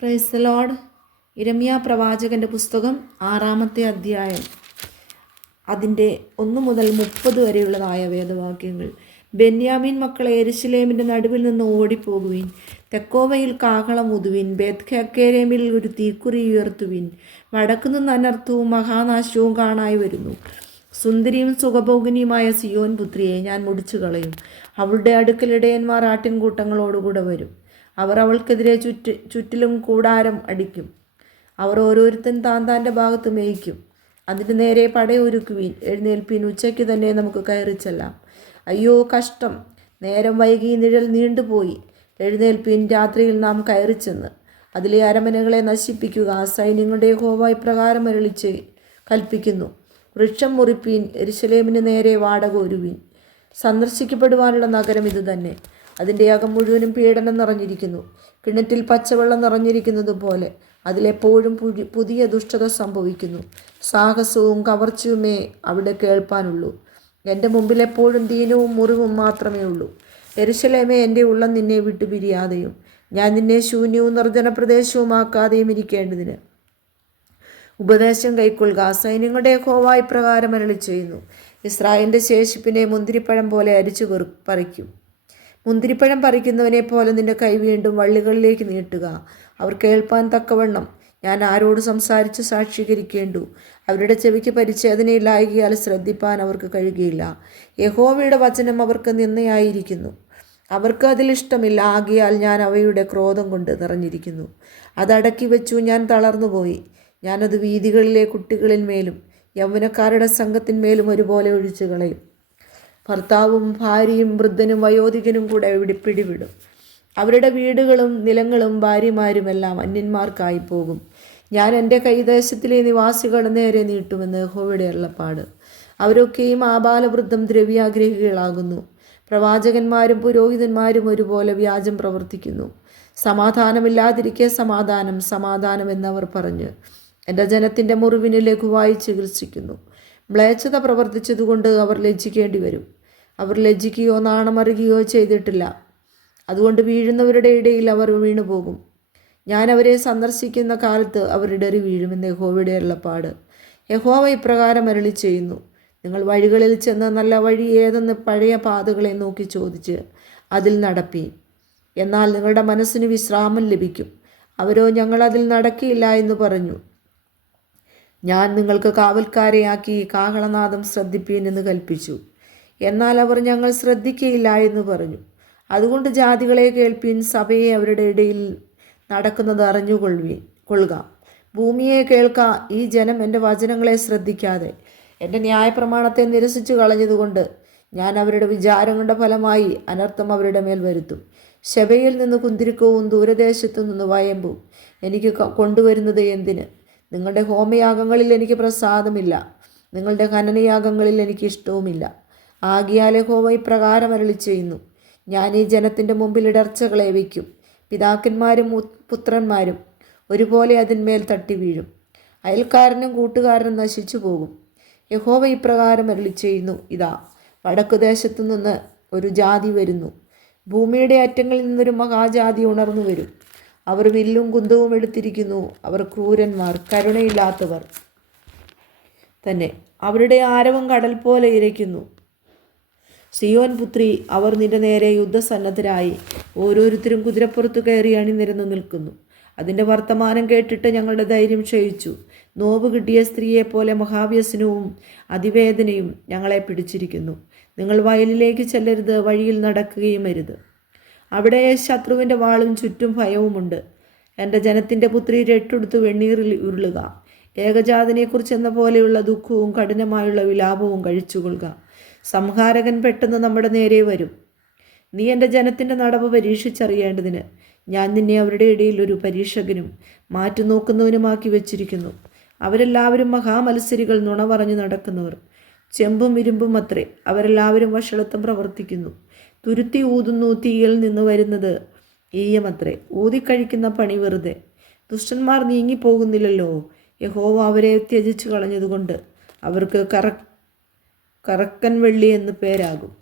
Praise the Lord. യിരെമ്യാ പ്രവാചകൻ്റെ പുസ്തകം 6-ാമത്തെ അധ്യായം, അതിൻ്റെ 1 മുതൽ 30 വരെയുള്ളതായ വേദവാക്യങ്ങൾ. ബെന്യാമീൻ മക്കളെ, യെരുശലേമിൻ്റെ നടുവിൽ നിന്ന് ഓടിപ്പോകുവിൻ. തെക്കോവയിൽ കാഹളം ഊതുവിൻ. ബേത്ത്ഹക്കേരെമിൽ ഒരു തീക്കുറി ഉയർത്തുവിൻ. വടക്കുനിന്ന് അനർത്ഥവും മഹാനാശവും കാണായി വരുന്നു. സുന്ദരിയും സുഖഭോഗിനിയുമായ സിയോൻ പുത്രിയെ ഞാൻ മുടിച്ചു കളയും. അവളുടെ അടുക്കൽ ഇടയന്മാർ ആട്ടിൻകൂട്ടങ്ങളോടുകൂടെ വരും. അവർ അവൾക്കെതിരെ ചുറ്റിലും കൂടാരം അടിക്കും. അവർ ഓരോരുത്തൻ താൻ്റെ ഭാഗത്ത് മേയ്ക്കും. അതിന് നേരെ പടയൊരുക്കുവീൻ. എഴുന്നേൽപ്പീൻ, ഉച്ചയ്ക്ക് തന്നെ നമുക്ക് കയറിച്ചെല്ലാം. അയ്യോ കഷ്ടം, നേരം വൈകി, നിഴൽ നീണ്ടുപോയി. എഴുന്നേൽപ്പീൻ, രാത്രിയിൽ നാം കയറിച്ചെന്ന് അതിലെ അരമനകളെ നശിപ്പിക്കുക. സൈന്യങ്ങളുടെ യഹോവ ഇപ്രകാരം അരുളിച്ച് കൽപ്പിക്കുന്നു: വൃക്ഷം മുറിപ്പീൻ, യെരുശലേമിന് നേരെ വാടക ഒരുവീൻ. സന്ദർശിക്കപ്പെടുവാനുള്ള നഗരം ഇതുതന്നെ. അതിൻ്റെ അകം മുഴുവനും പീഡനം നിറഞ്ഞിരിക്കുന്നു. കിണറ്റിൽ പച്ചവെള്ളം നിറഞ്ഞിരിക്കുന്നത് പോലെ അതിലെപ്പോഴും പുതിയ ദുഷ്ടത സംഭവിക്കുന്നു. സാഹസവും കവർച്ചയുമേ അവിടെ കേൾപ്പാനുള്ളൂ. എൻ്റെ മുമ്പിൽ എപ്പോഴും ദീനവും മുറിവും മാത്രമേ ഉള്ളൂ. യെരുശലേമേ, എൻ്റെ ഉള്ളം നിന്നെ വിട്ടുപിരിയാതെയും ഞാൻ നിന്നെ ശൂന്യവും നിർജ്ജന പ്രദേശവുമാക്കാതെയും ഇരിക്കേണ്ടതിന് ഉപദേശം കൈക്കൊള്ളുക. സൈന്യങ്ങളുടെ യഹോവ ഇപ്രകാരം അരുളി ചെയ്യുന്നു: ഇസ്രായേലിൻ്റെ ശേഷിപ്പിനെ മുന്തിരിപ്പഴം പോലെ അരിച്ചു പറിക്കും. മുന്തിരിപ്പഴം പറിക്കുന്നവനെ പോലെ നിന്റെ കൈ വീണ്ടും വള്ളികളിലേക്ക് നീട്ടുക. അവർ കേൾപ്പാൻ തക്കവണ്ണം ഞാൻ ആരോട് സംസാരിച്ച് സാക്ഷീകരിക്കേണ്ടു? അവരുടെ ചെവിക്ക് പരിച്ഛേദനയില്ലായകയാൽ ശ്രദ്ധിപ്പാൻ അവർക്ക് കഴിയുകയില്ല. യഹോവയുടെ വചനം അവർക്ക് നിന്നയായിരിക്കുന്നു. അവർക്ക് അതിലിഷ്ടമില്ല. ആകയാൽ ഞാൻ അവയുടെ ക്രോധം കൊണ്ട് നിറഞ്ഞിരിക്കുന്നു. അതടക്കി വെച്ചു. ഞാൻ തളർന്നുപോയി. ഞാനത് വീഥികളിലെ കുട്ടികളിന്മേലും യൗവനക്കാരുടെ സംഘത്തിന്മേലും ഒരുപോലെ ഒഴിച്ചു കളയും. ഭർത്താവും ഭാര്യയും വൃദ്ധനും വയോധികനും കൂടെ പിടിവിടും. അവരുടെ വീടുകളും നിലങ്ങളും ഭാര്യമാരുമെല്ലാം അന്യന്മാർക്കായി പോകും. ഞാൻ എൻ്റെ കൈദേശത്തിലെ നിവാസികളുടെ നേരെ നീട്ടുമെന്ന് യഹോവയുടെ അരുളപ്പാട്. അവരൊക്കെയും ആബാലവൃദ്ധം ദ്രവ്യാഗ്രഹികളാകുന്നു. പ്രവാചകന്മാരും പുരോഹിതന്മാരും ഒരുപോലെ വ്യാജം പ്രവർത്തിക്കുന്നു. സമാധാനമില്ലാതിരിക്കെ സമാധാനം, സമാധാനം എന്നവർ പറഞ്ഞ് എൻ്റെ ജനത്തിൻ്റെ മുറിവിന് ലഘുവായി ചികിത്സിക്കുന്നു. മ്ലേച്ഛത പ്രവർത്തിച്ചതുകൊണ്ട് അവർ ലജ്ജിക്കേണ്ടി വരും. അവർ ലജ്ജിക്കുകയോ നാണമറിയുകയോ ചെയ്തിട്ടില്ല. അതുകൊണ്ട് വീഴുന്നവരുടെ ഇടയിൽ അവർ വീണുപോകും. ഞാൻ അവരെ സന്ദർശിക്കുന്ന കാലത്ത് അവർ ഇടറി വീഴുമെന്ന് യഹോവയുടെ അരുളപ്പാട്. യഹോവ ഇപ്രകാരം അരുളി ചെയ്യുന്നു: നിങ്ങൾ വഴികളിൽ ചെന്ന് നല്ല വഴി ഏതെന്ന് പഴയ പാതകളെ നോക്കി ചോദിച്ച് അതിൽ നടപ്പീൻ. എന്നാൽ നിങ്ങളുടെ മനസ്സിന് വിശ്രാമം ലഭിക്കും. അവരോ ഞങ്ങൾ അതിൽ നടക്കില്ല എന്ന് പറഞ്ഞു. ഞാൻ നിങ്ങൾക്ക് കാവൽക്കാരെയാക്കി കാഹളനാദം ശ്രദ്ധിപ്പീൻ എന്ന് കൽപ്പിച്ചു. എന്നാൽ അവർ ഞങ്ങൾ ശ്രദ്ധിക്കയില്ല എന്ന് പറഞ്ഞു. അതുകൊണ്ട് ജാതികളെ കേൾപ്പീൻ, സഭയെ അവരുടെ ഇടയിൽ നടക്കുന്നത് അറിഞ്ഞുകൊള്ളുക. ഭൂമിയെ കേൾക്ക, ഈ ജനം എൻ്റെ വചനങ്ങളെ ശ്രദ്ധിക്കാതെ എൻ്റെ ന്യായപ്രമാണത്തെ നിരസിച്ചു കളഞ്ഞതുകൊണ്ട് ഞാൻ അവരുടെ വിചാരങ്ങളുടെ ഫലമായി അനർത്ഥം അവരുടെ മേൽ വരുത്തും. ശെബയിൽ നിന്ന് കുന്തിരിക്കവും ദൂരദേശത്തു നിന്ന് വയമ്പും എനിക്ക് കൊണ്ടുവരുന്നത് എന്തിന്? നിങ്ങളുടെ ഹോമയാഗങ്ങളിൽ എനിക്ക് പ്രസാദമില്ല, നിങ്ങളുടെ ഹനനയാഗങ്ങളിൽ എനിക്ക് ഇഷ്ടവുമില്ല. ആകയാൽ യഹോവ ഇപ്രകാരം അരുളി ചെയ്യുന്നു: ഞാൻ ഈ ജനത്തിൻ്റെ മുമ്പിൽ ഇടർച്ചകളെ വയ്ക്കും. പിതാക്കന്മാരും പുത്രന്മാരും ഒരുപോലെ അതിന്മേൽ തട്ടി വീഴും. അയൽക്കാരനും കൂട്ടുകാരനും നശിച്ചു പോകും. യഹോവ ഇപ്രകാരം അരുളി ചെയ്യുന്നു: ഇതാ, വടക്കുദേശത്തു നിന്ന് ഒരു ജാതി വരുന്നു. ഭൂമിയുടെ അറ്റങ്ങളിൽ നിന്നൊരു മഹാജാതി ഉണർന്നു വരും. അവർ വില്ലും കുന്തവും എടുത്തിരിക്കുന്നു. അവർ ക്രൂരന്മാർ, കരുണയില്ലാത്തവർ തന്നെ. അവരുടെ ആരവം കടൽ പോലെ ഇരയ്ക്കുന്നു. സിയോൻ പുത്രി, അവർ നിന്റെ നേരെ യുദ്ധസന്നദ്ധരായി ഓരോരുത്തരും കുതിരപ്പുറത്ത് കയറി അണിനിരന്നു നിൽക്കുന്നു. അതിൻ്റെ വർത്തമാനം കേട്ടിട്ട് ഞങ്ങളുടെ ധൈര്യം ക്ഷയിച്ചു. നോവ് കിട്ടിയ സ്ത്രീയെപ്പോലെ മഹാവ്യസനവും അതിവേദനയും ഞങ്ങളെ പിടിച്ചിരിക്കുന്നു. നിങ്ങൾ വയലിലേക്ക് ചെല്ലരുത്, വഴിയിൽ നടക്കുകയും അരുത്. അവിടെ ശത്രുവിൻ്റെ വാളും ചുറ്റും ഭയവുമുണ്ട്. എൻ്റെ ജനത്തിൻ്റെ പുത്രി രട്ടെടുത്ത് വെണ്ണീറിൽ ഉരുളുക. ഏകജാതനെക്കുറിച്ച് എന്ന പോലെയുള്ള ദുഃഖവും കഠിനമായുള്ള വിലാപവും കഴിച്ചുകൊള്ളുക. സംഹാരകൻ പെട്ടെന്ന് നമ്മുടെ നേരെ വരും. നീ എൻ്റെ ജനത്തിൻ്റെ നടവ് പരീക്ഷിച്ചറിയേണ്ടതിന് ഞാൻ നിന്നെ അവരുടെ ഇടയിൽ ഒരു പരീക്ഷകനും മാറ്റുനോക്കുന്നവനുമാക്കി വെച്ചിരിക്കുന്നു. അവരെല്ലാവരും മഹാമത്സരികൾ, നുണ പറഞ്ഞു നടക്കുന്നവർ, ചെമ്പും ഇരുമ്പും അത്രേ. അവരെല്ലാവരും വഷളത്വം പ്രവർത്തിക്കുന്നു. തുരുത്തി ഊതുന്നു. തീയിൽ നിന്ന് വരുന്നത് ഈയമത്രേ. ഊതിക്കഴിക്കുന്ന പണി വെറുതെ. ദുഷ്ടന്മാർ നീങ്ങിപ്പോകുന്നില്ലല്ലോ. യഹോവ അവരെ ത്യജിച്ചു കളഞ്ഞതുകൊണ്ട് അവർക്ക് കറക്കൻ വെള്ളി എന്ന് പേരാകും.